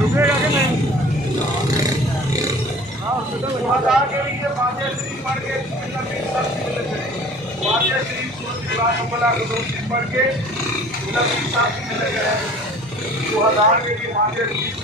रुकेगा कि नहीं? शुहदार के लिए फातिहा शरीफ पढ़ के फातिहा शरीफ पढ़ के शुहदार के लिए फातिहा शरीफ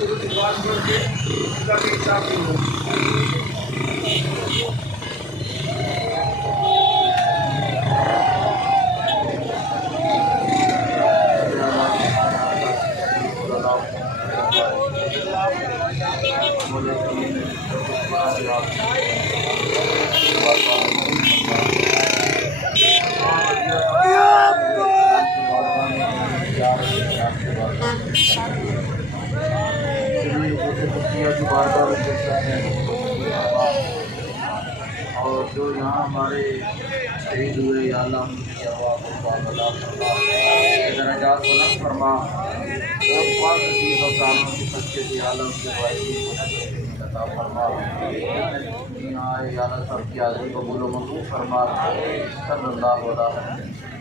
और जो यहाँ हमारे शहीद हुए या अल्लाह उनकी अरवाह को दर्जात बुलंद फरमा और पाक नसीब और कानून की सच्चे से आलम के वाहिद अता फरमा। यहाँ आए या अल्लाह सब की हाज़िरी कबूल व मंजूर फरमा। सल्लल्लाहु अलैहि वसल्लम।